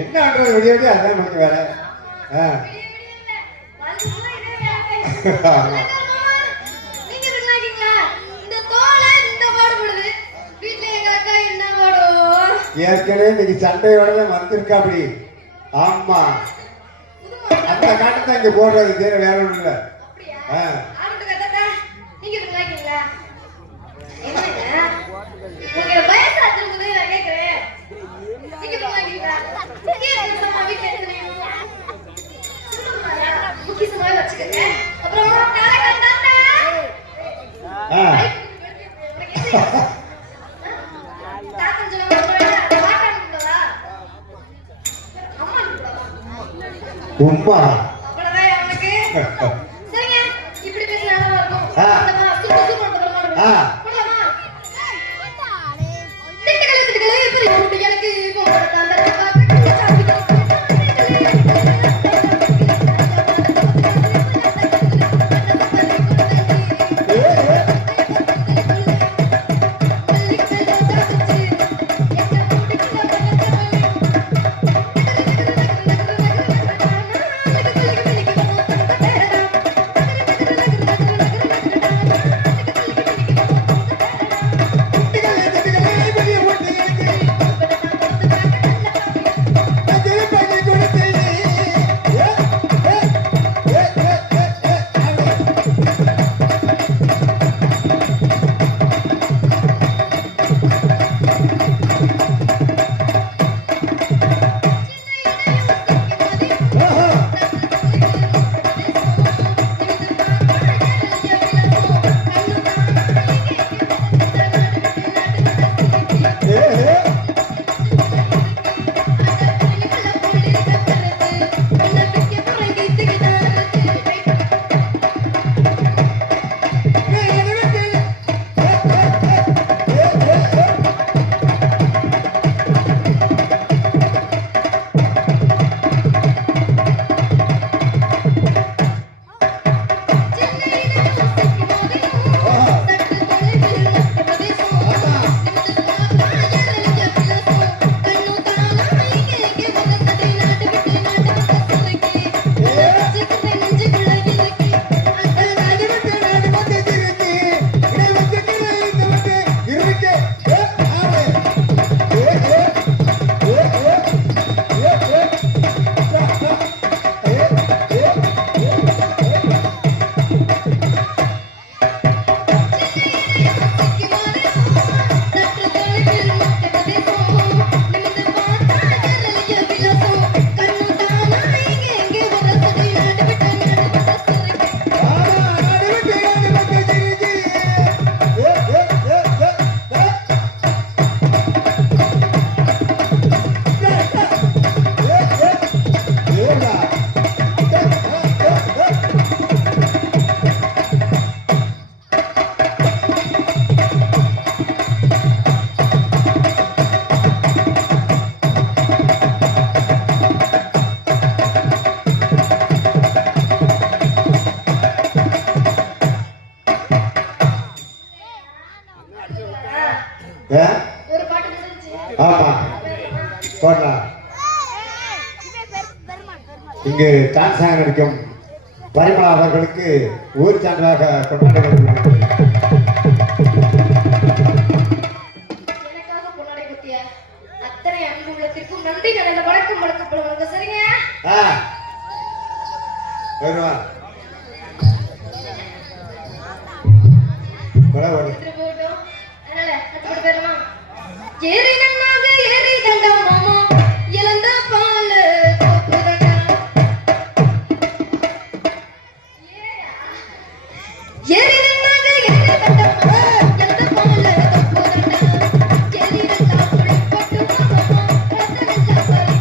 என்ன வெளியே அதான் நமக்கு வேற. ஏற்கனவே இன்னைக்கு சண்டையோட வந்திருக்கா அப்படி. ஆமா, அந்த காட்டத்தான் இங்க போடுறது வேற வேற ஒண்ணு இல்ல. உம்மா ஒரு பாட்டு முடிஞ்சிச்சு. ஆமா போடலாம். இங்கு டான்ஸ் ஆக நடிக்கும் பரிமளா அவர்களுக்கு ஊர் சான்றாக கொண்டாடப்படுகிறது. எனக்காக பொன்னாடை குத்திய அத்தனை அன்பு உள்ளத்திற்கும் நன்றி கடந்த வணக்கம் வழங்கப்படுவாங்க. சரிங்க வருவா போட்டோம். அதனால அடுத்த பேருமா ஏறி நன்னாக ஏறி தண்டா மாமா இழந்த பால் தோப்புதண்டா. ஏறி நன்னாக ஏறி தண்டா மாமா இழந்த பால் தோப்புதண்டா. ஏறி நன்னா புடி பட்டு மாமா கலந்த நெஞ்சா பறி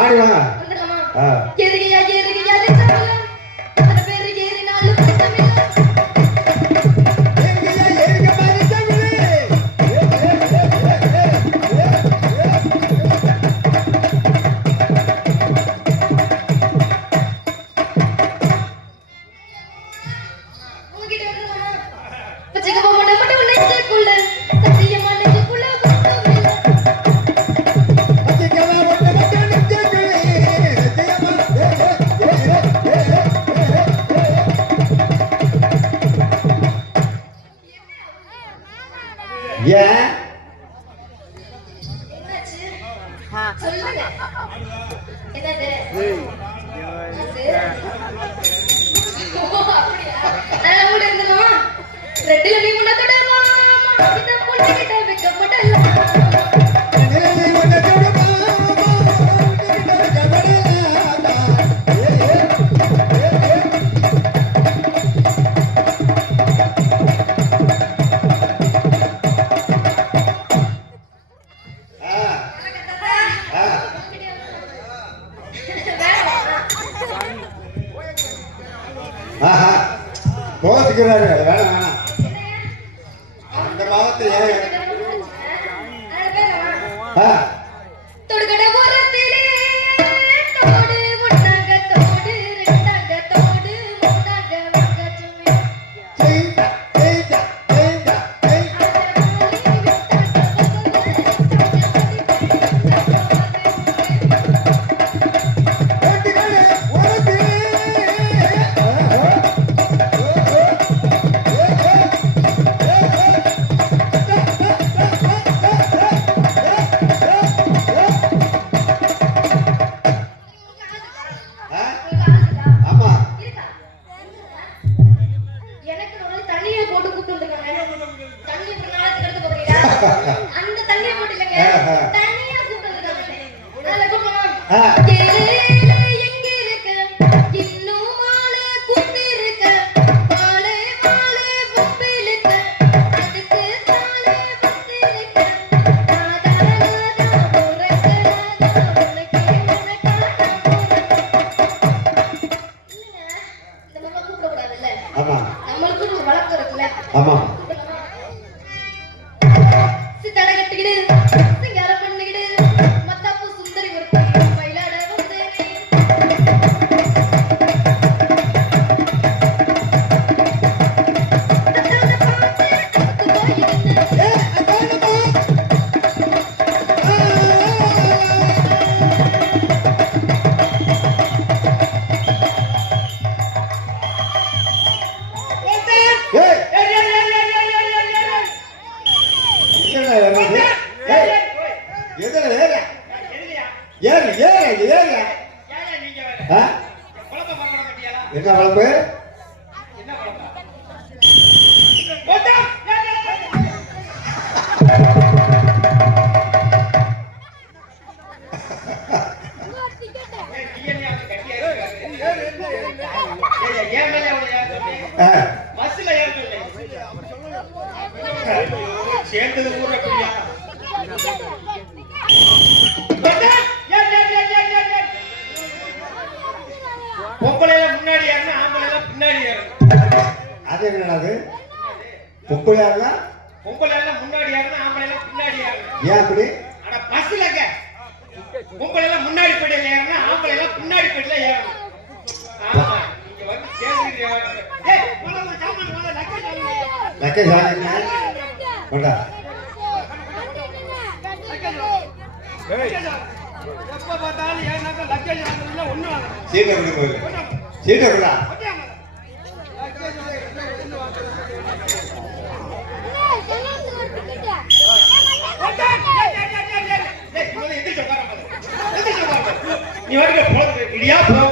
ஆடி வாங்க. போத்துக்கிறாரு வேணாம் வேணாம் அந்த பாவத்தை தொடுகட போறத்திலே தோடு முன்னாக தோடு ரெண்டாக தோடு முன்னாக வங்கச்சுமே செய்தா செய்தா செய்தா என்ன குழம்பு? என்ன குழம்பா? போட்டா? சேர்ந்தது ஊர் அப்படியா? பொம்பளையில முன்னாடி ஏறணும், ஆம்பளையில பின்னாடி ஏறணும். அது என்னது? பொம்பளையாருன்னா பொம்பளையில முன்னாடி ஏறணும், ஆம்பளையில பின்னாடி ஏறணும். ஏன் அப்படி? அட பஸ்லங்க பொம்பளையில முன்னாடி பெட்டியில ஏறணும், ஆம்பளையில பின்னாடி பெட்டியில ஏறணும். ஆமா, இங்க வந்து சேர்ந்து ஏய் முதல்ல சாமான் முதல்ல லக்கேஜ் வாங்க. லக்கேஜ் வாங்கினா கொண்டா. எப்ப பார்த்தாலும் ஏன்னாக்க லக்கேஜ் வாங்குறதுல ஒண்ணு வாங்க. சீட்டை விடு போகுது. சீட்டை விடா. நீ வாங்க போறது இடியா போ.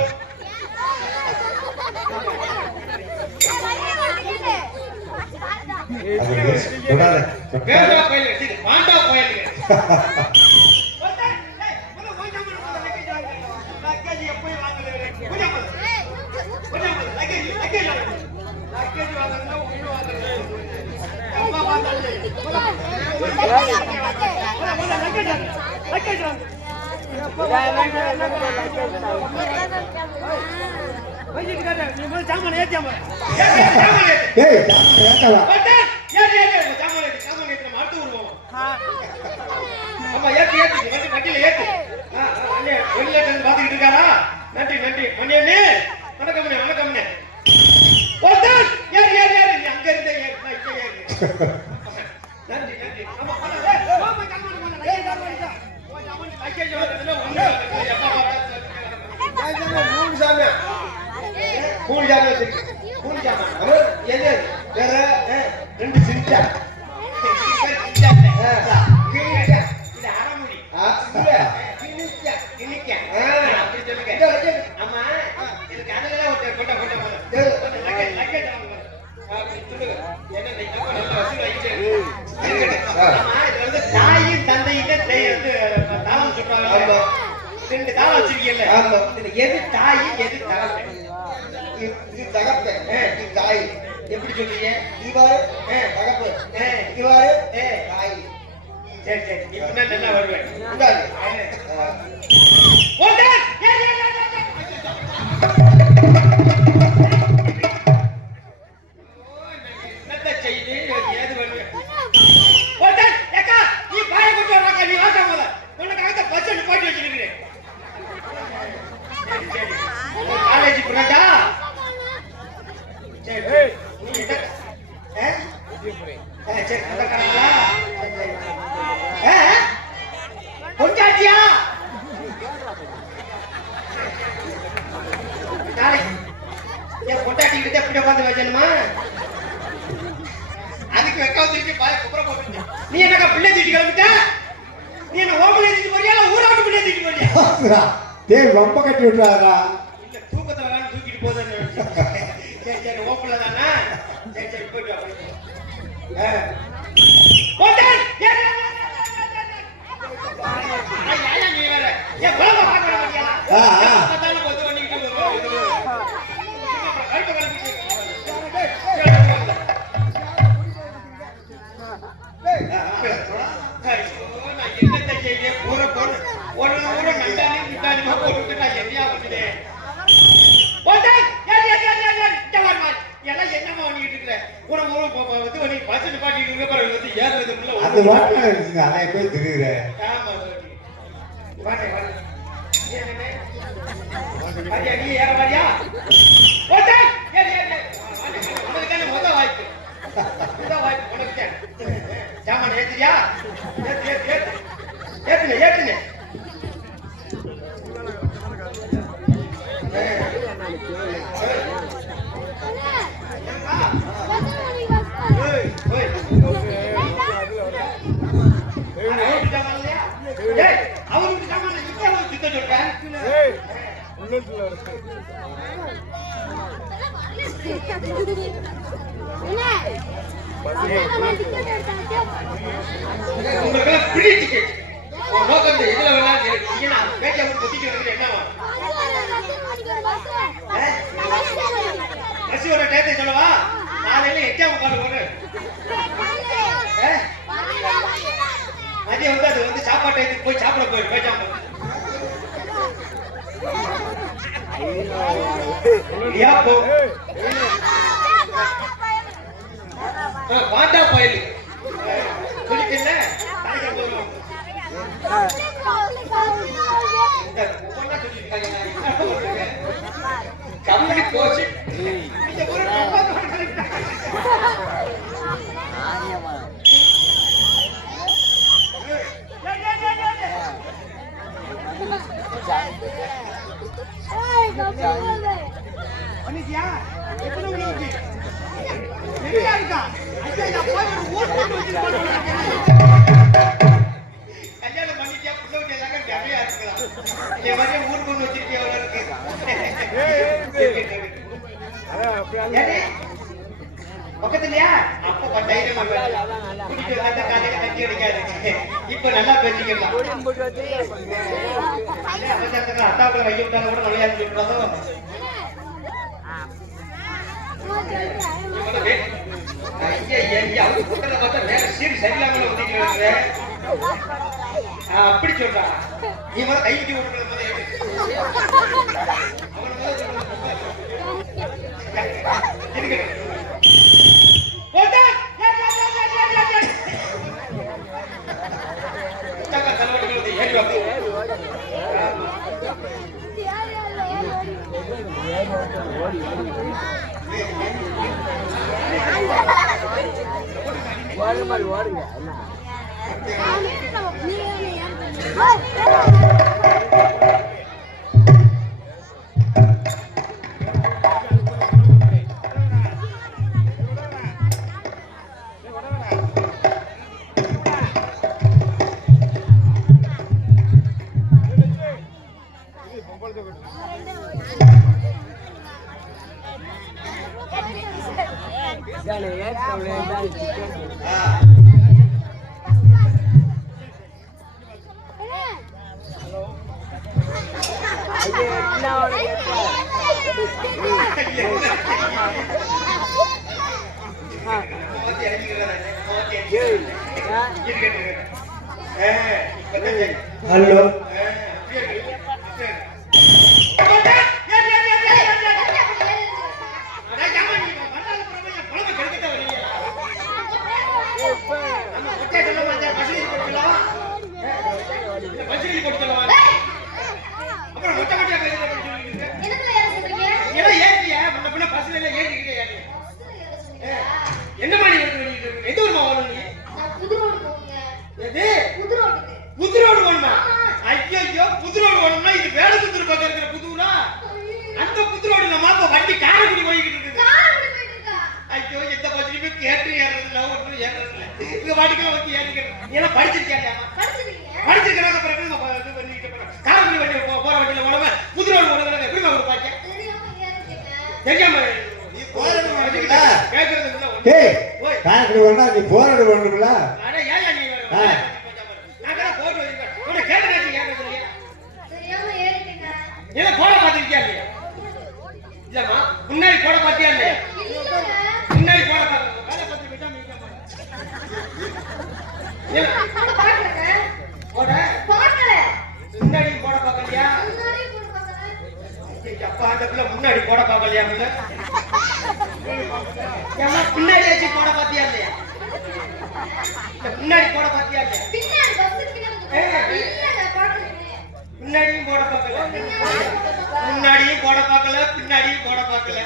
விடாத. வேறா கோயில் சரி பாண்டா கோயில். ஏய் ஏத்தவா. நன்றி நன்றி மணியண்ணே வணக்கம் வணக்கம் அங்க இருந்தே நன்றி நன்றி மூணு ஜாமம் வச்சிருக்கு. மூணு ஜாமம் என்ன வேற ரெண்டு சிரிச்சா ஆமா எனக்கு அதெல்லாம் கொண்ட கொண்ட தாயும் தந்தையிட்ட தாளம் சொல்றாங்க. ரெண்டு தாளம் வச்சிருக்கீங்கல்ல, எது தாய் எது தகப்ப? இது தகப்ப, இது தாய். எப்படி சொல்றீங்க? இவாறு தகப்ப, இவாறு தாய். சரி சரி இப்ப நல்லா வருவேன். என்னத்த செய்து ஏது வருவேன்? நீ பாய கொண்டு வர்றாங்க, நீ வாசா போல உனக்காக பஸ் நிப்பாட்டி வச்சிருக்கிறேன். காலேஜ் புரண்டா சரி நீ என்ன சரி சொந்தக்காரங்களா பொண்டாட்டியா நாளைக்கு என் பொண்டாட்டி கிட்ட எப்படி உட்காந்து வச்சணுமா? அதுக்கு வெக்க வந்துருக்கு பாய குப்புற போட்டு. நீ என்னக்கா பிள்ளை தூக்கிட்டு கிளம்பிட்ட? நீ என்ன ஓம்பளை தூக்கிட்டு போறியா இல்ல ஊராட்டு பிள்ளை தூக்கிட்டு போறியா? டேய் ரொம்ப கட்டி விட்டுறாரா? இல்ல தூக்கத்துல தான் தூக்கிட்டு போதன்னு. சரி சரி ஓம்பளை தானா? சரி சரி போயிட்டு வா. போட்டேன் நீ வேற ஏன் குழந்தை பார்க்க மாட்டியா? பார்த்தாலும் கொத்து பண்ணிக்கிட்டு என்னத்தை செய்ய ஊரை போன ஒரு ஊரை நண்டானே நிட்டானிமா போட்டு நான் என்னையா பண்ணுறேன்? எல்லாம் என்னமா பண்ணிக்கிட்டு இருக்கிறேன்? ஒரு ஊரை வந்து பண்ணி பஸ் நிப்பாட்டிட்டு இருக்க பிறகு வந்து ஏறுறதுக்குள்ள அது வாட்டில் இருக்குங்க. அதை போய் தெரியுறேன். ஆமா வாடே வாடே அடியா நீ ஏற வாடியா? ஓட்டே ஏறு ஏறு உனக்கு தான் முதல் வாய்ப்பு. முதல் வாய்ப்பு உனக்கு தான். சாமான் ஏத்துறியா? ஏத்து ஏத்து ஏத்து ஏத்துனே ஏத்துனே. அவருக்கு சாமான இப்ப சுத்த சொல்றேன். உங்களுக்கு ஃப்ரீ டிக்கெட் நோக்கம் இதுல வேணாலும் நீங்க பேட்டியா கொத்திக்கிறது என்னவா பஸ்ஸோட டேத்தை சொல்லவா காலையில 8:45 வரும் மதியம் வந்து அது வந்து சாப்பாடு டயத்துக்கு போய் சாப்பிட போயிடும் பேசாம போ பாண்டா பயலு குளிக்கல கம்பெனி போச்சு பண்ணிட்டியா எத்தனை மணிக்கு ரெடியா இருக்கா ஐயா போய் ஒரு ஓட் போட்டு வச்சிருக்காங்க கல்யாணம் பண்ணிட்டியா புள்ள விட்டேலாங்க நிறைய இருக்கலாம் இந்த மாதிரி ஊர் கொண்டு வச்சிருக்கியா அவ்வளவு இருக்கு பக்கத்துலயா அப்ப தைரியம் குடிக்க வந்த காலையில கட்டி அடிக்காது இப்ப நல்லா பேசிக்கலாம் அத்தாப்புல வைக்க விட்டாங்க கூட நல்லா சொல்லிட்டு அப்படி சொல்றா நீ மேல கை விட்டு ஓடுங்க ஹலோ என்ன மாதிரி எந்த ஊர்மா வரணும் நீ புதுரோடு வேணுமா ஐயோ புதுரோடு வேணும்னா இது வேடபுத்தூர் பக்கம் இருக்கிற புதுரா அந்த புதுரோடு நம்ம இப்ப வண்டி காரைக்குடி போய்கிட்டு இருக்குது ஐயோ எந்த பஸ்லயுமே கேட்டு ஏறதில்ல ஒன்றும் ஏறதில்ல இங்க வாட்டிக்கெல்லாம் வந்து ஏறிக்கிறேன் ஏன்னா படிச்சிருக்கேன் படிச்சிருக்கிறாங்க அப்புறம் இது பண்ணிக்கிட்டு காரைக்குடி வண்டி போற வண்டியில போனவன் புதுரோடு போனவங்க எப்படிமா கொடுப்பாங்க தெரியாம நீ போறது கேட்கறது ஏய் காரைக்குடி வேணா நீ போராடு வேணும்ல அட ஏன் நீ நான் போட்டு உன்னை கேட்கறாச்சு கேட்கறியா என்ன போட பாத்திருக்கியா இல்லையா இல்லம்மா முன்னாடி போட பாத்தியா இல்லையா முன்னாடி போட வேலை பார்த்து விட்டா முன்னாடி போட பார்க்கலையா அப்பா அந்த பிள்ளை முன்னாடி போட பார்க்கலையா பின்னாடி போட பாத்தியா இல்லையா முன்னாடி போட பாத்தியா இல்லையா முன்னாடியும் போட பார்க்கல முன்னாடியும் போட பார்க்கல பின்னாடியும் போட பார்க்கல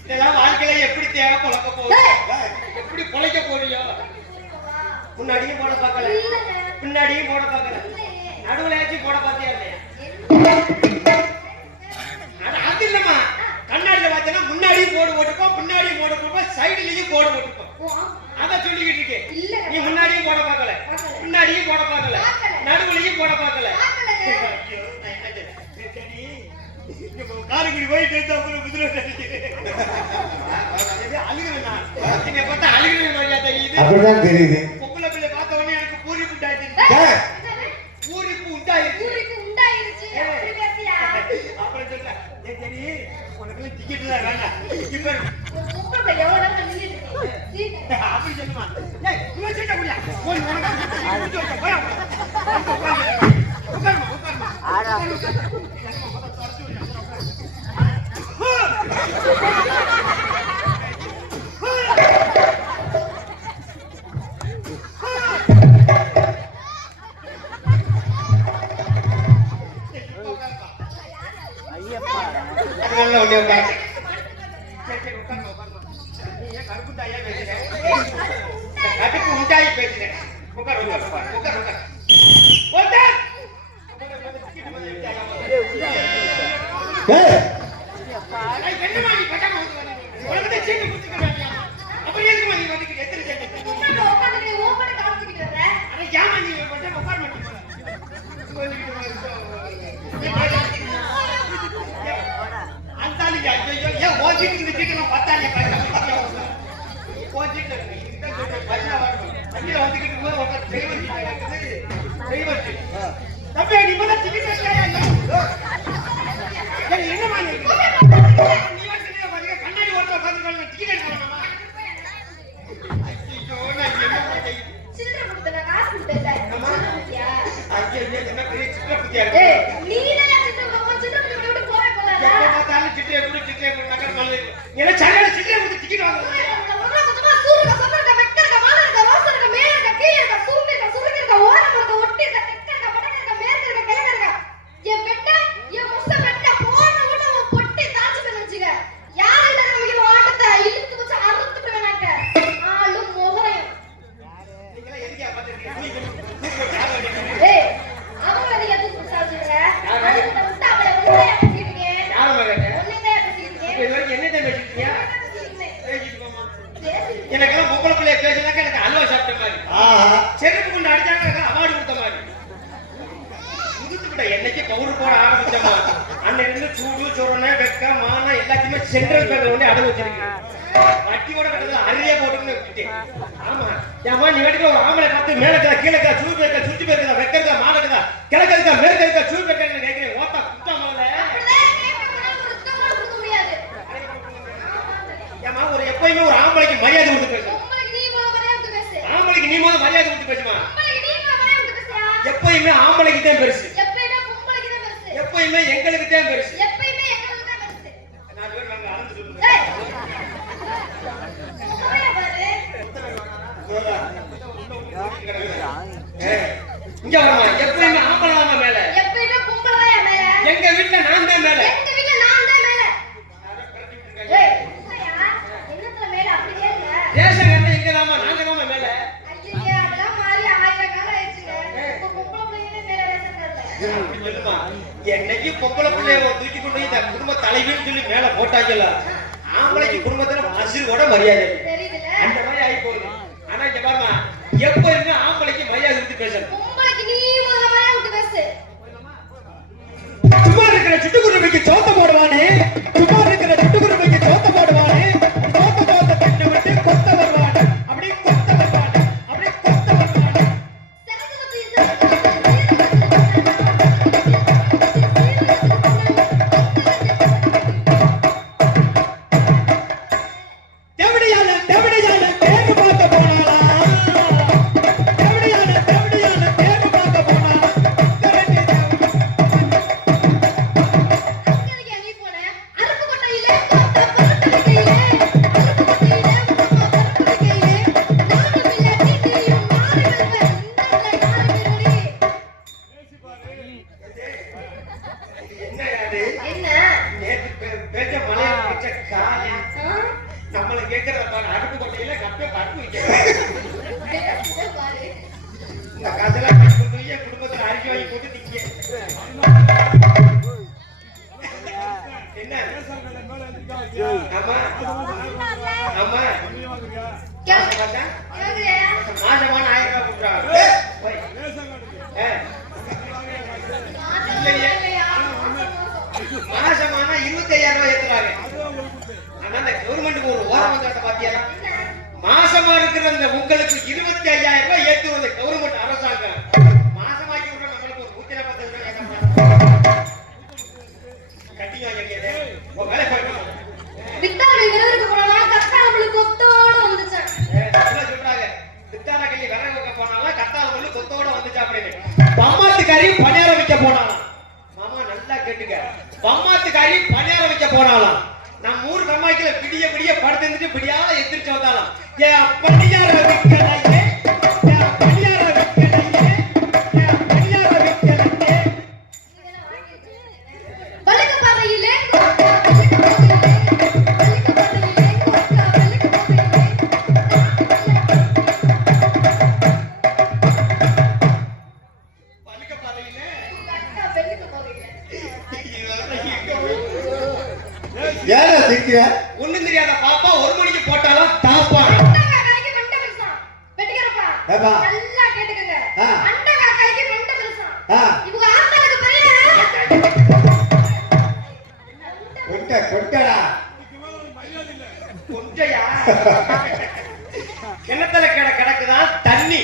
இதெல்லாம் வாழ்க்கையில எப்படி தேவை பொழக்க போகுது எப்படி பொழைக்க போறியோ முன்னாடியும் போட பார்க்கல பின்னாடியும் போட பார்க்கல நடுவுல போட பாத்தியா இல்லையா அது இல்லம்மா கண்ணாடியில பார்த்தா முன்னாடியும் போடு போட்டுப்போம் பின்னாடியும் போட போட்டுப்போம் சைடுலயும் போட போட்டுப்போம் அதான் சொல்லிக்கிட்டு இருக்கேன் நீ முன்னாடியும் போட பார்க்கல பின்னாடியும் போட பார்க்கல நடுவுலையும் போட பார்க்கல காரைக்குடி போய் அப்படிதான் தெரியுது. பொம்பளை பிள்ளை பார்த்த உடனே எனக்கு பூரிப்பு உண்டாச்சு. ஏய், பூரிப்பு உண்டாயிருச்சு. ஊருக்கு உண்டாயிருச்சு அப்படி பேசியா அப்புறம் சொல்றேன், "ஏய் சரி, உனக்கு டிக்கெட்லாம் வேண்டாம். இப்ப உங்களை எவ்வளவு நேரம் நின்னுட்டு அப்படி சொல்லுமா? ஏய், இவன் சீட்டை குடியா? போய் உனக்கு குடிச்சு வச்ச, போயா. உட்காருமா, உட்காருமா. அதனால ஒண்ணே உட்காரு. சரி, சரி, உட்காருமா, உட்காருமா. நீ ஏன் கருப்புட்டாயா பேசுற? கடுப்பு உண்டாயி பேசுறேன். உட்காரு, உட்காரு, உட்காரு, உட்காரு, உட்காரு. உட்காரு. ஏய், ஏய், என்னம்மா நீ பட்டாம உனக்கு தான் சீட்டு கொடுத்துக்க வேண்டியா? அப்புறம் எதுக்குமா நீ வந்துக்கிட்டு எத்தனை சீட்டு? உட்கார்ந்து ஓபன் காமிச்சிட்டு வர அட ஏம்மா நீ பட்டாம உட்கார மாட்டீங்க? அந்தாலியா, ஐயோ, ஏன் ஓசிட்டு இந்த சீட்டெல்லாம் பத்தாலியா பட்டாம? ஓசிட்டு இந்த சீட்டு பஜ்ஜா வரணும். அங்கேயே வந்துக்கிட்டு இருக்கும்போது உட்கார் செய்வர் சீட்டா இருக்குது. செய்வர் சீட். தம்பி, நீ முதல்ல டிக்கெட் எடுத்தாயா? ஏய், என்னம்மா நீ? நீ வந்து பாருங்க, கண்ணாடி ஓட்டல பார்த்துக்கணும், டிக்கெட் எடுக்கணுமா? ஐயோ, நான் என்னம்மா செய்ய? சில்லறை கொடுத்தல காசு கொடுத்தல சில்லறையா ஐயோ, என்ன பெரிய சித்திர புத்தியா இருக்கு. ஏய் நீதான் சில்லறை கொடுத்து சில்லறை விட்டு போவே போல எப்ப பார்த்தாலும் சித்திரை கொடு நகர் மலை. ஏன்னா சரியான சித்திரை கொடுத்து டிக்கெட் வாங்குறது. கொஞ்சமா சூருங்க சொன்னங்க வெக்கறங்க மானங்க ரோசங்க மேலங்க கீழங்க சூருங்க சுருங்க ஓரங்க ஒட்டிங்க தெக்கங்க படங்க மேற்கங்க கிழங்க என் வெட்ட என் முச வெட்ட போன உடனே உன் பொட்டி தாச்சு பண்ணிச்சுங்க யாரை நம்ம ஆட்டத்தை இழுத்து வச்சு அறுத்து போனாங்க ஆளும் மோகரையும் நீங்களா எதுக்கே பார்த்துட்டீங்க? ஏய் அவங்க நீங்க தூக்கு சாச்சுங்க அதுக்கு விட்டு அவளை உண்மையா பேசிட்டீங்க யாரம்மா கேட்டேன்? உண்மையா பேசிட்டீங்க இது வரைக்கும் என்னத்தை பேசிட்டீங்க? பேசிட்டீங்க பேசிட்டு போமா. பேசி எனக்கெல்லாம் பொம்பளை பிள்ளைய பேசினாக்க எனக்கு அல்வா சாப்பிட்ட மாதிரி, ஆஹா, செருப்பு கொண்டு அடிச்சாங்க அவார்டு கொடுத்த மாதிரி. முதுத்துக்கிட்ட என்னைக்கு பவுடர் போட ஆரம்பிச்சோமா அன்னையில இருந்து சூடு சொரணை வெக்க மான எல்லாத்தையுமே சென்ட்ரல் பேங்க்ல ஒண்ணு அடகு வச்சிருக்கு. வட்டியோட கட்டத்துல அரியா போட்டுன்னு விட்டுட்டேன். ஆமா, ஏமா நீ வேண்டிய ஒரு ஆம்பளை பார்த்து மேலக்கா கீழக்கா சூடு பேக்கா சுற்றி பேக்கா வெக்கறதா மானக்கதா கிழக்கதுக்கா மேற்கதுக்கா சூடு பேக்கா கேட்கிறேன். ஓட்டா குட்டா முதல்ல. அப்படியே கேட்கணும் கொடுக்க முடியாது ஏமா ஒரு எப்பயுமே ஒரு ஆம்பளைக்கு மரியாதை கொடுத்து பேசணும். உங்களுக்கு நீ போல மரியாதை பேசு ஆம்பளைக்கு நீ முதல்ல மரியாதை கொடுத்து பேசுமா. உங்களுக்கு நீ போல மரியாதை பேசுயா எப்பயுமே ஆம்பளைக்கு தான் பெருசு. எப்பயுமே உங்களுக்கு தான் பெருசு எப்பயுமே எங்களுக்கு தான் பெருசு. எப்பயுமே எங்களுக்கு தான் பெருசு நான் வேற நாங்க அளந்து சொல்லுங்க. ஏய் போயா பாரு இங்க வரமா எப்பயுமே ஆம்பளை தான் மேல. எப்பயுமே பொம்பளை தான் என் மேல எங்க வீட்ல நான் தான் மேல. எங்க வீட்ல நான் தான் மேல ஏய் என்னையா என்னத்துல மேல அப்படி கேளுங்க ரேஷன் கட்ட எங்க தாமா நாங்க தான் மேல. ஐயா அதெல்லாம் மாறி 1000 காலம் ஆயிடுச்சுங்க இப்ப பொம்பளை பிள்ளைங்களே மேல ரேஷன் கார்டுல அப்படி சொல்லுமா. என்னைக்கு பொம்பளை பிள்ளைய தூக்கி கொண்டு போய் இந்த குடும்ப தலைவின்னு சொல்லி மேல போட்டாங்கல்ல, ஆம்பளைக்கு குடும்பத்துல அசிரோட மரியாதை இல்லை. தெரியுதுல அந்த மாதிரி ஆகி போகுது. ஆனா இங்க பாருமா எப்பயுமே ஆம்பளைக்கு மரியாதை கொடுத்து பேசணும். பொம்பளைக்கு நீ முதல்ல மரியாதை பேசு சும்மா இருக்கிற சிட்டுக்குருவிக்கு சோத்த போடுவானே, சும்மா இருக்கிற சிட்டுக்குருவிக்கு சோத்த போடுவானே, சோத்த சோத்த திட்டு விட்டு கொத்த வருவானே, அப்படி கொத்த வருவானே, அப்படி கொத்த வருவானே. தேவடியான தேவடியான தேர்வு பார்க்க போனாளா, தேவடியான தேவடியான தேர்வு பார்க்க போனாளா, கரண்டி என்ன அது? நேத்து பேச்ச மலையை பிடிச்ச காலி நம்மள கேட்கறத பாரு. அடுப்பு கொட்டையில கப்பே பருப்பு வைக்கிறேன். இந்த காசெல்லாம் கட்டி கொண்டு போய் என் குடும்பத்துல அரிசி வாங்கி போட்டு திங்க. என்ன ஆமா ஆமா மாசமான 1000 ரூபாய் கொடுக்குறாங்க. போய். மாசமான 25000 ரூபாய் ஏத்துறாங்க. ஆனா இந்த கவர்மெண்ட்டுக்கு ஒரு ஓரம் வந்தாட்ட பாத்தியா, மாசமா இருக்கிற அந்த உங்களுக்கு வீட்டுல விடிய விடிய படுத்துட்டு விடியால எந்திரிச்சு வந்தாலும் ஏன் பணியார வைக்கலையே, ஏன் பணியார வைக்கலையே, ஏன் பணியார வைக்கலையே. வழுக்கு பாதையிலே கோக்கா, வழுக்கு பாதையிலே, வழுக்கு பாதையிலே கோக்கா, வழுக்கு பாதையிலே. பழுக்க பாதையில அக்கா வழுக்கு பாதையிலே. ஏன் சிரிக்கிற? ஒண்ணும் தெரியாத பாப்பா ஒரு மணிக்கு போட்டாலும் தாப்பா. அண்டகா கைக்கு மண்டை பெருசா. வெட்டிக்கிறப்பா. ஏப்பா? நல்லா கேட்டுக்கங்க. ஆ. அண்டகா கைக்கு மண்டை பெருசா. ஆ, இவங்க ஆத்தாளுக்கு பெரிய கொட்டடா. கொஞ்சையா கிணத்துல கிடக்குதான் தண்ணி,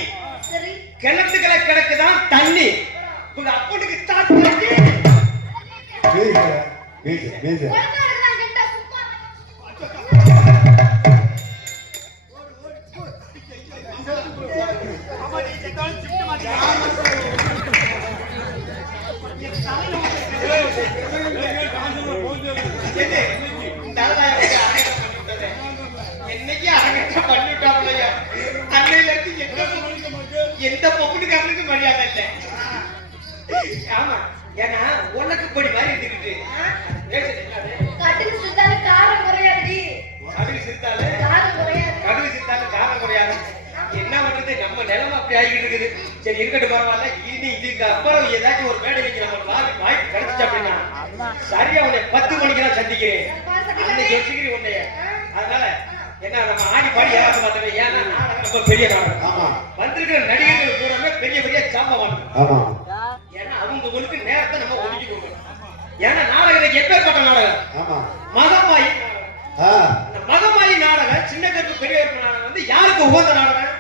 சரி. கிணத்துக்களை கிடக்குதான் தண்ணி. உங்க அப்பனுக்கு தான் தண்ணி. மீச. குழந்தைகளுக்கு தான் கெட்ட சும்மா. எது? இந்த ஆளாய வந்து அரங்கேற்றம் பண்ணி விட்டது. என்னைக்கு அரங்கேற்றம் பண்ணி விட்டாங்களோ அன்னையில இருந்து எந்த பொண்ணுக்காரனுக்கும் மரியாதை இல்லை. ஆமா, ஏன்னா உனக்கு படி மாதிரி இருந்துக்கிட்டு கட்டுக்கு சுத்தாலே காரம் குறையாதுடி. கடுகு சிரித்தாலே காரம் குறையாது. கடுகு சிரித்தாலும் காரம் குறையாது. என்ன பண்றது, நம்ம நிலைமை அப்படி ஆகிட்டு இருக்குது. சரி இருக்கட்டும், பரவாயில்ல. இனி இதுக்கு அப்புறம் ஏதாச்சும் ஒரு மேடைக்கு நம்ம வாய்ப்பு கிடைச்சிச்சு அப்படின்னா சரியா உன்னை 10 மணிக்கெல்லாம் சந்திக்கிறேன். அன்னைக்கு வச்சுக்கிறேன் உன்னைய. அதனால என்ன நம்ம ஆடி பாடி ஏதாவது பார்த்தோம். ஏன்னா நாடகம் ரொம்ப பெரிய நாடகம். ஆமா வந்திருக்கிற நடிகர்கள் பூராமே பெரிய பெரிய சாம்பவான். ஆமா. ஏன்னா அவங்களுக்கு நேரத்தை நம்ம ஒதுக்கி கொடுக்கணும். ஏன்னா நாடகம் எப்பேற்பட்ட நாடகம்? ஆமா. மகமாயி. ஆ, அந்த மகமாயி நாடகம், சின்ன கருப்பு பெரிய கருப்பு நாடகம் வந்து யாருக்கு உகந்த நாடகம்?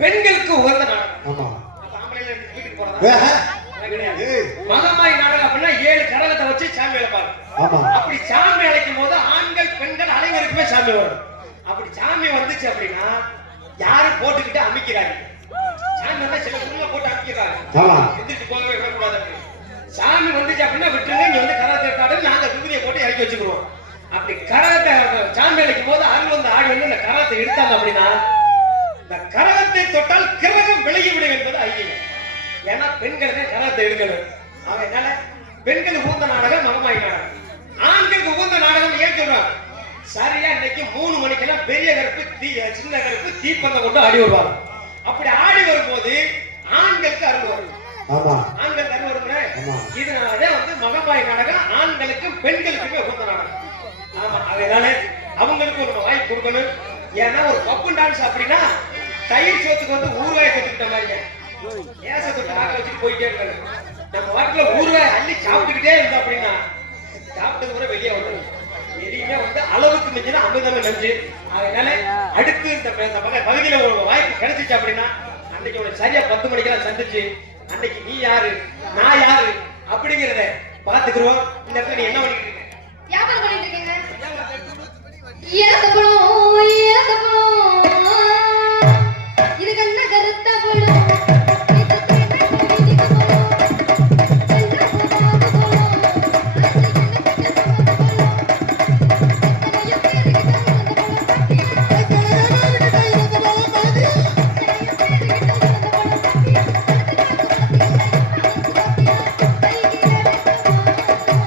பெண்களுக்கு உகந்த நாடகம். ஆமா. அப்ப ஆம்பளைல வீட்டுக்கு போறதா? ஏய், கிடையாது. ஏய், மகமாயி நாடகம் அப்படின்னா 7 கரகத்தை வச்சு சாமி அழைப்பாங்க. ஆமா. அப்படி சாமி அழைக்கும் போது ஆண்கள் பெண்கள் அனைவருக்குமே சாமி வரும். அப்படி சாமி வந்துச்சு அப்படின்னா யாரும் போட்டுக்கிட்டு அமைக்கிறாங்க. சாமி வந்தா சில ஊர்ல போட்டு அமைக்கிறாங்க. ஆமா. எந்திரிச்சு போகவே விடக்கூடாது. சாமி வந்துச்சு அப்படின்னா விட்டுருங்க, இங்க வந்து கரகத்தை எடுத்தாடு, நாங்க விபூதியை போட்டு இறக்கி வச்சுக்கிறோம். அப்படி கரகத்தை சாமி அழைக்கும் போது அருள் வந்து ஆடி வந்து இந்த கரகத்தை எடுத்தாங்க அப்படின்னா இந்த கரகத்தை தொட்டால் கிரகம் விலகி விடும் என்பது ஐதீகம். ஏன்னா பெண்களுக்கு கரகத்தை எடுக்கணும். அதனால பெண்களுக்கு உகந்த நாடகம் மகமாயி நாடகம். ஆண்களுக்கு உகந்த நாடகம் ஏன் சொல்றாங்க? சரியா இன்னைக்கு 3 மணிக்கெல்லாம் பெரிய கருப்பு சின்ன கருப்பு தீப்பந்தம் கொண்டு ஆடி வருவாங்க. அப்படி ஆடி வரும்போது ஆண்களுக்கு அருள் வரும். ஆமா. ஆண்களுக்கு அருள் வரும்ல. ஆமா. இதனாலதான் வந்து மகமாயி நாடகம் ஆண்களுக்கும் பெண்களுக்குமே உகந்த நாடகம். ஆமா, அதனால அவங்களுக்கு நம்ம வாய்ப்பு கொடுக்கணும். ஏன்னா ஒரு பப்பு டான்ஸ் அப்படின்னா தயிர் சோத்துக்கு வந்து ஊறுகாய தொட்டுக்கிட்ட மாதிரிங்க. ஏச தொட்டு நாக்க வச்சுட்டு போயிட்டே இருக்காங்க. நம்ம வாட்டில ஊறுகாய அள்ளி சாப்பிட்டுக்கிட்டே இருந்தோம் அப்படின்னா சாப்பிட்டது கூட வெளியே வந்துடும். எதையுமே வந்து அளவுக்கு மிஞ்சினா அமிர்தமே நஞ்சு. அதனால அடுத்து இந்த பகுதியில ஒரு வாய்ப்பு கிடைச்சிச்சு அப்படின்னா அன்னைக்கு உனக்கு சரியா 10 மணிக்கெல்லாம் சந்திச்சு அன்னைக்கு நீ யாரு நான் யாரு அப்படிங்கிறத பாத்துக்கிறோம். இந்த இடத்துல நீ என்ன பண்ணிட்டு இருக்க? வியாபாரம் பண்ணிட்டு இருக்கீங்க. ஏத்தப்படும் ஏத்தப்படும் இது கண்ண கருத்த படும்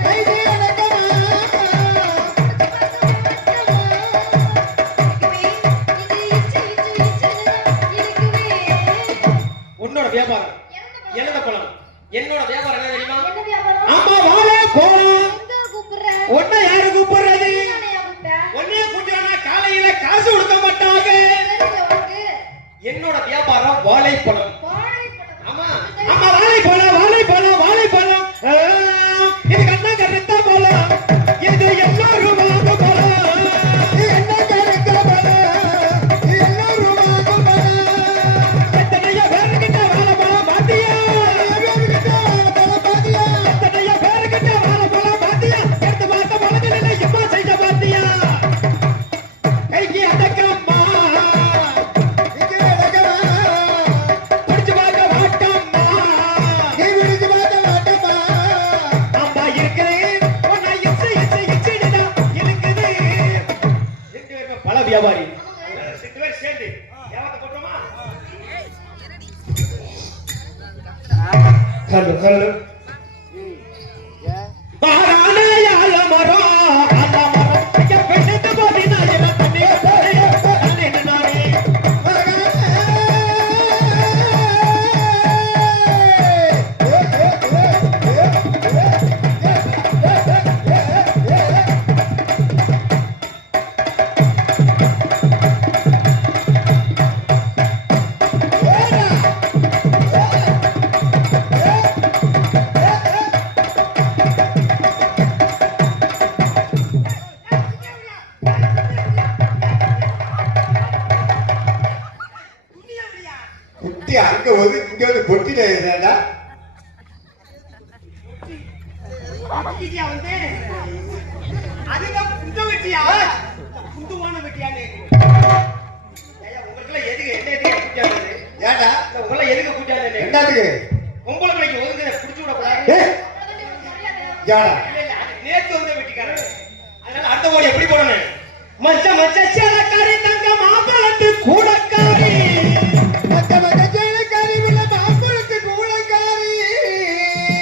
கைதி அடக்கமா வியாபாரி. ரெண்டு பேரும் சேர்ந்து வியாபாரத்தை போட்டுருமா? ஹலோ ஹலோ மாறானையால மரம் அந்த மரம் ஐயா பெண்ணுக்கு போதினா என்ன தண்ணி நானே நானே குட்டி அங்க வந்து இங்க வந்து கொட்டில ஏதா வெட்டியா வந்து அதுதான் புது வெட்டியா புதுவான வெட்டியான்னு ஐயா உங்களுக்கு எதுக்கு என்ன எதுக்கு கூட்டாது ஏண்டா உங்களை எதுக்கு கூட்டாது என்னத்துக்கு உங்களுக்கு ஒதுங்க புடிச்சு விட கூடாது ஏடா இல்ல இல்ல அது நேத்து வந்து வெட்டிக்காரன் அதனால அடுத்த ஓடி எப்படி போடணும் மச்ச மச்ச சேலக்காரி தங்க மாப்பிளத்து கூடக்காரி மத்த மத்த ஜெயலக்காரி வில மாம்பழத்து கூடக்காரி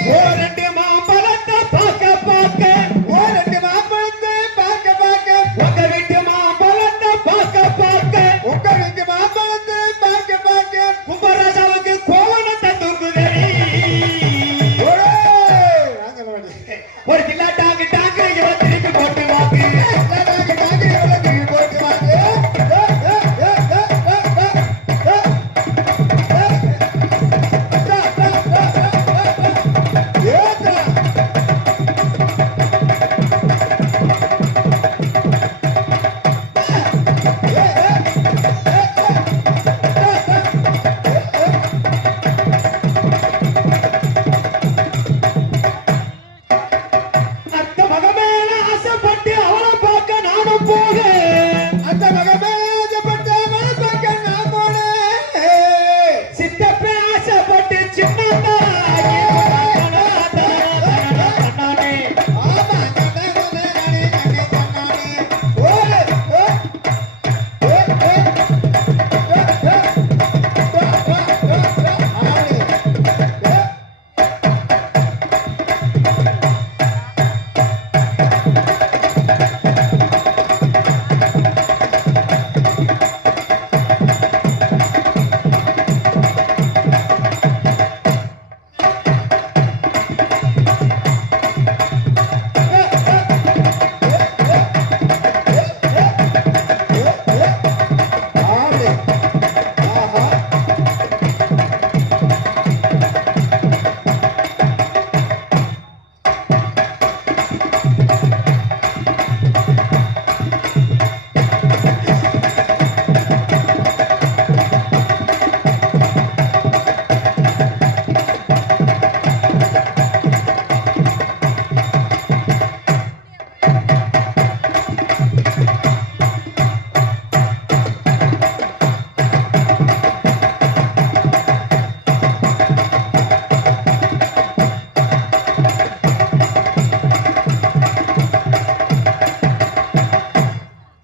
ஓ ரெண்டு மாம்பழத்தை பார்க்க பார்க்க ஓ ரெண்டு மாம்பழத்தை பார்க்க பார்க்க உங்க வீட்டு மாம்பழத்தை பார்க்க பார்க்க உங்க வீட்டு மாம்பழத்தை பார்க்க பார்க்க கும்பராஜாவுக்கு கோவணத்தை தூக்குதடி ஒரு கிலோ டாங்கு டாங்கு இவன் திருப்பி போட்டு வாக்கு அத்த மகமேல ஆசைப்பட்டு அவளை பார்க்க நானும் போக அந்த மகமேஜப்பட்டவன் பக்க நான் போனேன் சித்தப்பே ஆசைப்பட்டு சின்னதா ஆமா கண்ணே நானே கண்ணே கண்ணானே ஓடு ஆடு ஆஹா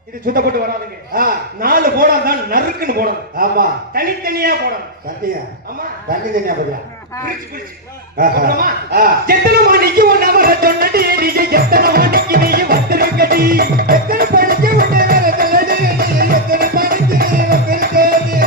இது சுத்தப்பட்டு வராதுங்க ஆ 4 போடம் தான் நறுக்குன்னு போடணும் ஆமா தனித்தனியா போடணும் தண்ணியா ஆமா தண்ணி தண்ணியா பதிலா பிரிச்சு பிரிச்சு ஆஹா. போடுறோமா? ஆ. எத்தனை மணிக்கு உன் நபரை சொன்னடி நீங்க எத்தனை மணிக்கு நீ வந்திருக்கடி எத்தனை பணிக்கு உன்னை வரதல்லடி எத்தனை பணிக்கு நீ வந்திருக்கடி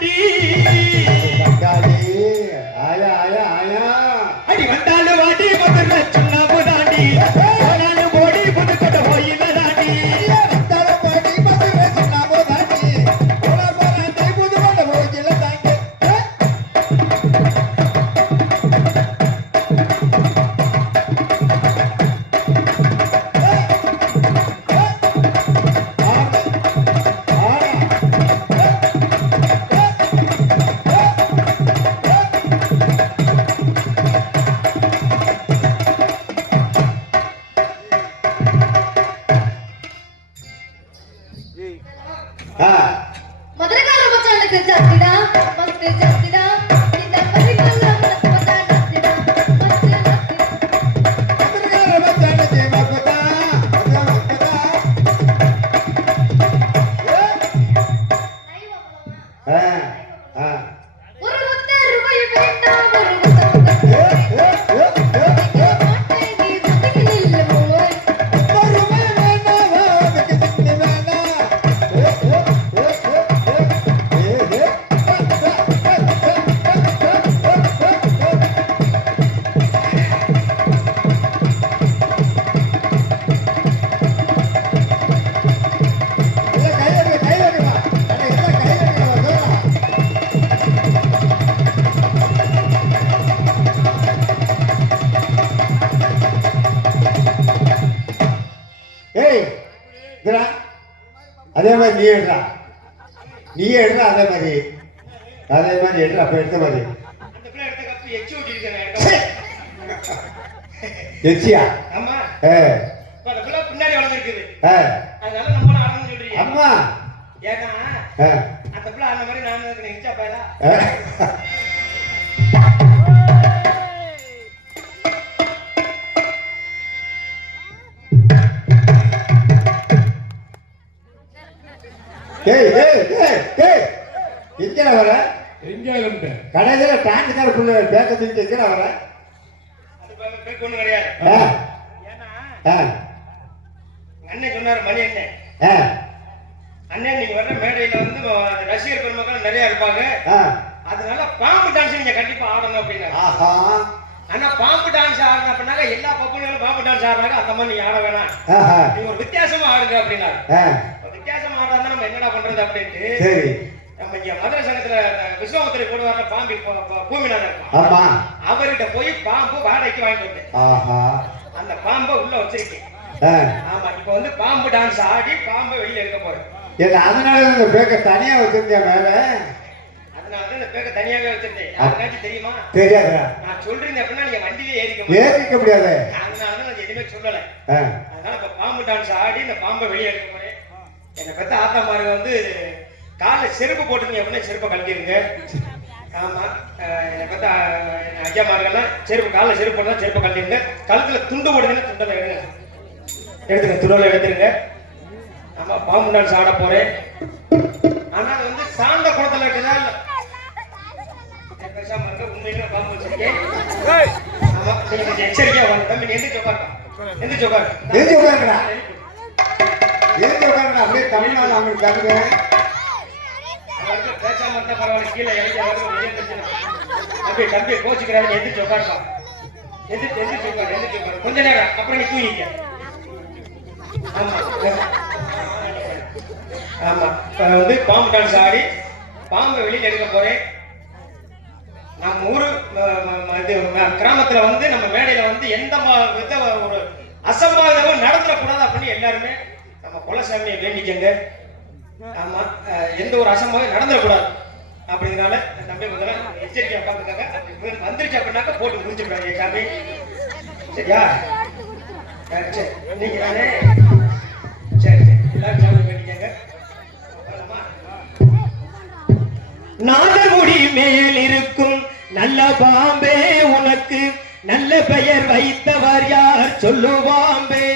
தாண்டி ஆயா ஆயா ஆயா அடி வந்தாலும் வாடி முதல்ல சுண்ணாம்பு தாண்டி போனாலும் போடி புதுக்கட்ட கோயில தாண்டி மதுரகார மச்சானுக்கு ஜாஸ்திடா மஸ்த் ஜாஸ்திடா இந்த பரிமள மஸ்தா ஜாஸ்திடா மஸ்த் ஜாஸ்திடா ஒரு முத்த ரூபாய் வேண்டாம் ஒரு அதே மாதிரி நீயே எடுறா அதே மாதிரி எடுறா அப்ப எடுத்த மாதிரி அந்த பிள்ளை எடுத்த கப்பு எச்சி ஊட்டிருக்கேன் எச்சியா ஆமா ஏ அந்த பிள்ளை பின்னாடி வளர்ந்துருக்குது ஏ அதனால நம்மளும் ஆடணும்னு சொல்றீங்க அம்மா ஏன்னா அந்த பிள்ளை அந்த மாதிரி நான் இருக்கேன் இச்சா பயலா எங்கடா வர கடைசியில டான்ஸ்கார புள்ள பேக்கத்துக்கு எங்கடா வர அது பேக் ஒண்ணு கிடையாது ஏன்னா அண்ணன் சொன்னாரு மணி அண்ணன் நீங்க வர்ற மேடையில வந்து ரசிகர் பெருமக்கள் நிறைய இருப்பாங்க அதனால பாம்பு டான்ஸ் நீங்க கண்டிப்பா ஆடணும் அப்படின்னா ஆனா பாம்பு டான்ஸ் ஆடணும் அப்படின்னாக்க எல்லா பப்புகளும் பாம்பு டான்ஸ் ஆடுறாங்க அந்த மாதிரி நீங்க ஆட வேணாம் நீங்க ஒரு வித்தியாசமா ஆடுங்க அப்படின்னா வித்தியாசமா ஆடாதான் நம்ம என்னடா பண்றது அப்படின்ட்டு நம்ம இங்க மதுரை சங்கத்துல விஸ்வாமத்திரை போடுவார்ல பாம்பி பூமிநாதர் அவர்கிட்ட போய் பாம்பு வாடகைக்கு வாங்கிட்டு வந்தேன் அந்த பாம்பை உள்ள வச்சிருக்கேன் ஆமா இப்ப வந்து பாம்பு டான்ஸ் ஆடி பாம்பை வெளியில எடுக்க போறேன் அதனால இந்த பேக்க தனியா வச்சிருந்தேன் மேல அதனாலதான் இந்த பேக்க தனியாவே வச்சிருந்தேன் யாருக்காச்சும் தெரியுமா தெரியாதா நான் சொல்றீங்க அப்படின்னா நீங்க வண்டியிலே ஏறிக்க முடியாது அதனாலதான் நான் எதுவுமே சொல்லல அதனால இப்ப பாம்பு டான்ஸ் ஆடி இந்த பாம்பை வெளியே எடுக்க போறேன் என்னை பத்த ஆத்தா மாருங்க வந்து காலில் செருப்பு போட்டுருங்க அப்படின்னா செருப்பை கழட்டிடுங்க ஆமா என்னை பத்த ஐயா மாருங்கெல்லாம் செருப்பு காலில் செருப்பு போட்டு செருப்பை கழட்டிடுங்க கழுத்துல துண்டு போடுதுன்னா துண்டை எடுத்துங்க துண்டை எடுத்துருங்க ஆமா பாம்பு டான்ஸ் ஆட போறேன் ஆனா அது வந்து சாந்த குளத்துல இருக்குதா இல்ல பேசாம இருக்க உண்மையில பாம்பு வச்சிருக்கேன் ஆமா நீங்க கொஞ்சம் எச்சரிக்கையா வாங்க தம்பி எந்திரிச்சு உட்காருங்க அப்படியே தமிழ்நாடு அவங்களுக்கு தருங்க பேசாம இருந்தா பரவாயில்ல கீழே அப்படியே தம்பியை கோச்சுக்கிறாரு எந்திரிச்சு உட்காருப்பா எந்திரிச்சு உட்காரு கொஞ்ச நேரம் அப்புறம் நீ தூங்கிக்க ஆமா வந்து பாம்பு டான்ஸ் ஆடி பாம்பை வெளியில எடுக்க போறேன் நம்ம ஊரு கிராமத்துல வந்து நம்ம மேடையில வந்து எந்த வித ஒரு அசம்பாவிதமும் நடந்துடக்கூடாது அப்படின்னு எல்லாருமே நம்ம குலசாமியை வேண்டிக்கங்க ஆமா எந்த ஒரு அசம்பாவிதம் நடந்துடக்கூடாது அப்படிங்கிறனால தம்பி முதல்ல எச்சரிக்கையா உட்காந்துருக்காங்க வந்துருச்சு அப்படின்னாக்க போட்டு முடிச்சுக்கிறாங்க சாமி சரியா சரி நீங்க தானே சரி எல்லாரும் சாமி வேண்டிக்கங்க நாகர்குடி மேல் இருக்கும் நல்ல பாம்பே உனக்கு நல்ல பெயர் வைத்தவர் யார் சொல்லுவாம்பே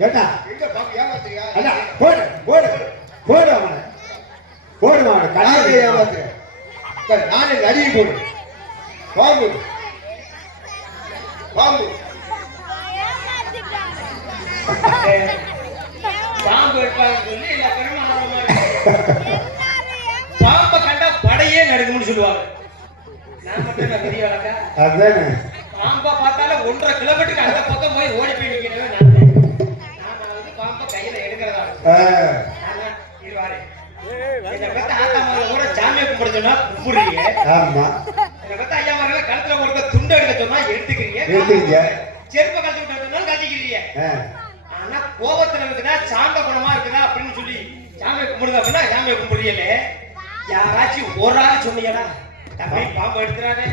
கேட்டா எங்க பாம்பு ஏமாத்துறியா? அண்ணா போடு போடு போடு அவனை போடு அவனை யாரை கண்ணாடி ஏமாத்துறேன்? சரி, நானே நடிகை போடு. பாம்பு பாம்பு பாம்பு இருப்பான்னு சொல்லி எல்லா பெருமை ஆர்வமா இருக்கு. பாம்பை கண்டா படையே நடுக்கும்னு சொல்லுவாங்க. நான் மட்டும் நான் பெரிய வழக்கா? அதுதானே பாம்பை பார்த்தாலே 1.5 கிலோமீட்டருக்கு அந்த பக்கம் போய் ஓடி போய் நிக்கிறவன் நான். நான் வந்து பாம்பை கையில எடுக்கிறதா இருவாரு. என்னை பத்தி ஆத்தா மகளை கூட சாமியை கும்பிட சொன்னா கும்பிடுறீங்க. ஆமா என்னை பத்தி ஐயா மகளை கழுத்துல போடுற துண்டு எடுக்க சொன்னா எடுத்துக்கிறீங்க. எடுத்துக்கிறீங்க. செருப்பை கழுத்து விட்டு சொன்னாலும் கட்டிக்கிறீங்க. ஆனா கோபத்துல இருக்குதா சாந்த குணமா இருக்குதா அப்படின்னு சொல்லி சாமியை கும்பிடுங்க அப்படின்னா சாமியை கும்பிடுறீங்களே. யாராச்சும் ஒரு ஆள் சொன்னீங்கடா தம்பி பாம்பு எடுத்துறானே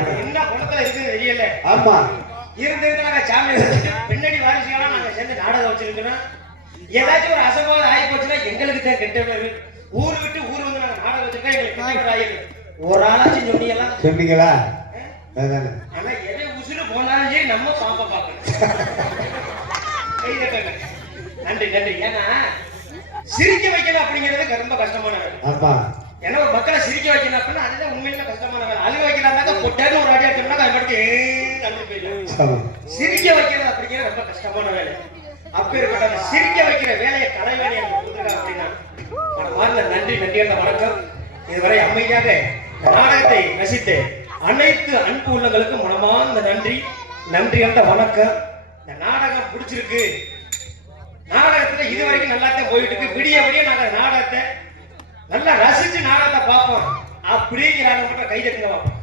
அது என்ன குணத்துல இருக்குன்னு தெரியல. ஆமா இருந்ததுக்கு நாங்க சாமியை வச்சுட்டு பின்னாடி வாரிசுகளா நாங்க சேர்ந்து நாடகம் வச்சிருக்கோம். ஏதாச்சும் ஒரு அசம்பாவிதம் ஆகி போச்சுன்னா எங்களுக்கு தான் கெட்ட பேரு. ஊர் விட்டு ஊர் வந்து நாங்க நாடகம் வச்சிருக்கோம். எங்களுக்கு கெட்ட பேர் ஆயிருக்கு. ஒரு ஆளாச்சும் சொன்னீங்களா? சொன்னீங்களா? அதுதானே ஆனா எதை உசுறு போனாலும் சரி நம்ம பாம்பை பார்க்கணும். கை தட்டுங்க. நன்றி நன்றி. ஏன்னா சிரிக்க வைக்கணும் அப்படிங்கிறது ரொம்ப கஷ்டமான வேலை. ஆமா ஏன்னா ஒரு மக்களை சிரிக்க வைக்கணும் அப்படின்னா அதுதான் உண்மையில கஷ்டமான வேலை. அழுக வைக்கிறாங்க பொட்டான்னு ஒரு அடி அடிச்சோம்னா அது மட்டும் கண்டு போயிடும். சிரிக்க வைக்கிறது அப்படிங்கிறது ரொம்ப கஷ்டமான வேலை. அப்பேற்பட்ட அந்த சிரிக்க வைக்கிற வேலையை கலைவேலை எனக்கு கொடுத்துருக்கா அப்படின்னா மனமார்ந்த நன்றி நன்றியான வணக்கம். இதுவரை அமைதியாக நாடகத்தை ரசித்து அனைத்து அன்பு உள்ளங்களுக்கும் மனமார்ந்த நன்றி நன்றியான வணக்கம். இந்த நாடகம் பிடிச்சிருக்கு. நாடகத்துல இதுவரைக்கும் நல்லாத்தான் போயிட்டு இருக்கு. விடிய விடிய நாங்க நாடகத்தை நல்லா ரசிச்சு நாடகத்தை பார்ப்போம். அப்படிங்கிறாங்க மட்டும் கை தட்டுங்க பாப்போம்.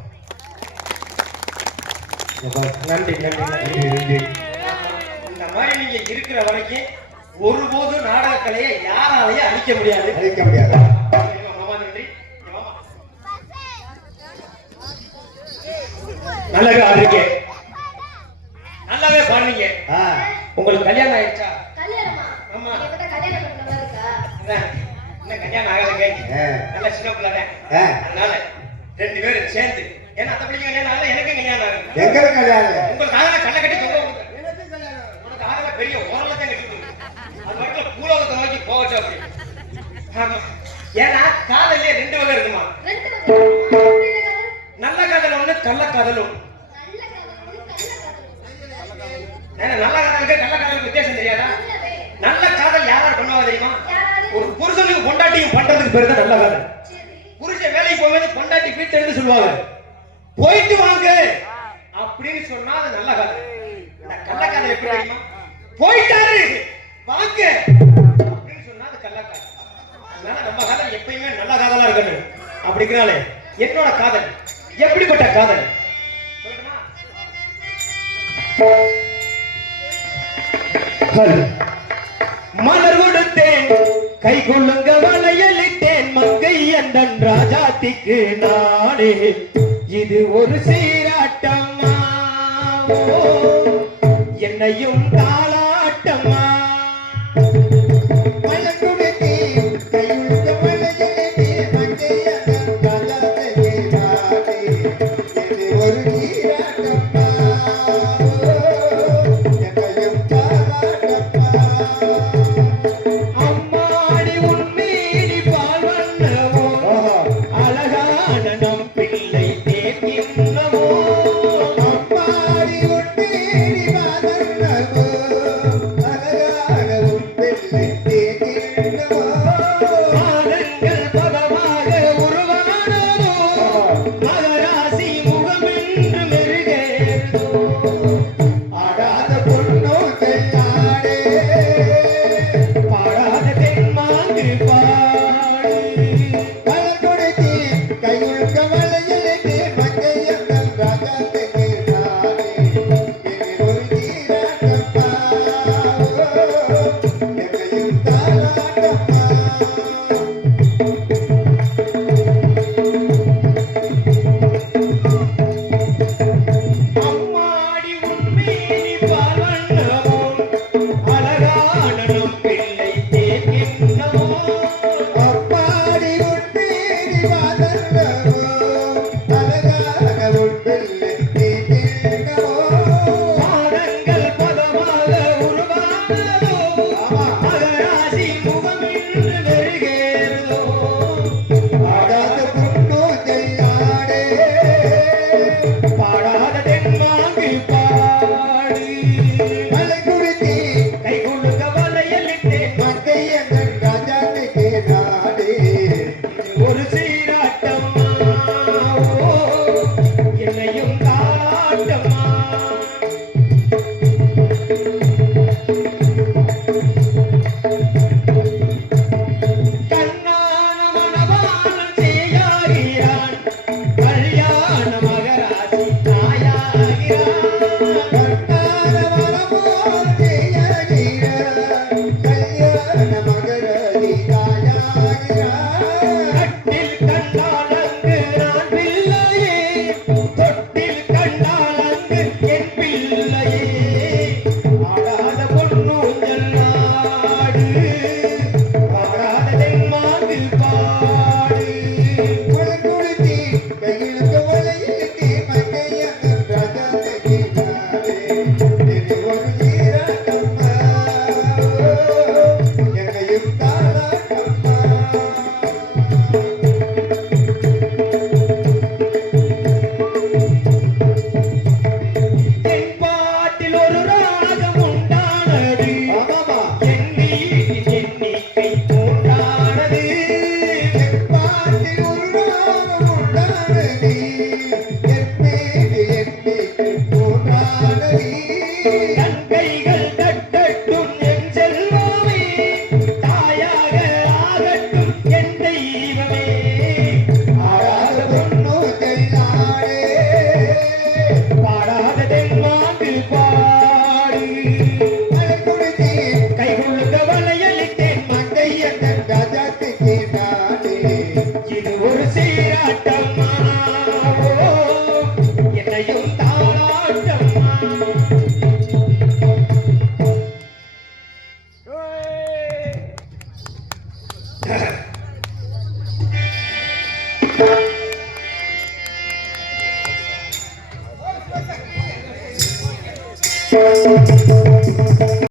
நன்றி நன்றி நன்றி நன்றி. இந்த மாதிரி நீங்க இருக்கிற வரைக்கும் ஒருபோதும் நாடக கலையை யாராலையும் அழிக்க முடியாது. அழிக்க முடியாது. மாமா நன்றி. மாமா நல்லாவே ஆடுறீங்க, நல்லாவே பாடுறீங்க. உங்களுக்கு கல்யாணம் ஆயிடுச்சா? கல்யாணமா? ஆமா. நீங்க இப்பதான் கல்யாணம் பண்ற மாதிரி இருக்கா? அதான், இன்னும் கல்யாணம் ஆகலைங்க. நல்ல சின்ன பிள்ளை. அதனால 2 பேரும் சேர்ந்து, ஏன்னா அந்த பிள்ளைங்க கல்யாணம் ஆகல, எனக்கு கல்யாணம் ஆகல. எங்களுக்கு கல்யாணம். உங்களுக்கு ஆகல கண்ணை கட்டி தொங்க விடுங்க. எனக்கு கல்யாணம். உனக்கு ஆகல பெரிய ஓரல தான் கட்டி விடுங்க. அது மட்டும் பூலோகத்தை நோக்கி போகட்டும் அப்படி. ஆமா. ஏன்னா காதல்ல 2 வகை இருக்குமா? 2 வகை. நல்ல காதல் ஒண்ணு, கள்ள காதல் ஒண்ணு. நல்ல காதல் ஒண்ணு, கள்ள காதல் ஒண்ணு. ஏன்னா நல்ல காதலுக்கு கள்ள காதலுக்கு வித்தியாசம் தெரியாதா? நல்ல காதல் யாரார் பண்ணுவா தெரியுமா? ஒரு புருஷனுக்கு பொண்டாட்டியும் பண்றதுக்கு பேரு தான் நல்ல காதல். புருஷன் வேலைக்கு போகும்போது பொண்டாட்டி வீட்டுல இருந்து சொல்லுவாங்க, போயிட்டு வாங்க அப்படின்னு சொன்னா அது நல்ல காதல். இந்த கள்ள காதல் எப்படி தெரியுமா? போயிட்டாரு வாங்க அப்படின்னு சொன்னா அது கள்ள காதல். அதனால நம்ம காதல் எப்பயுமே நல்ல காதலா இருக்கணும். அப்படிங்கிறாலே என்னோட காதல் எப்படிப்பட்ட காதல் சொல்லணுமா? மலர் கொடுத்தேன், கை கொள்ளுங்க வளையலிட்டேன், மங்கை அந்தன் ராஜாத்திக்கு நாடே, இது ஒரு சீராட்டம்மா, என்னையும் தாளாட்டம்மா.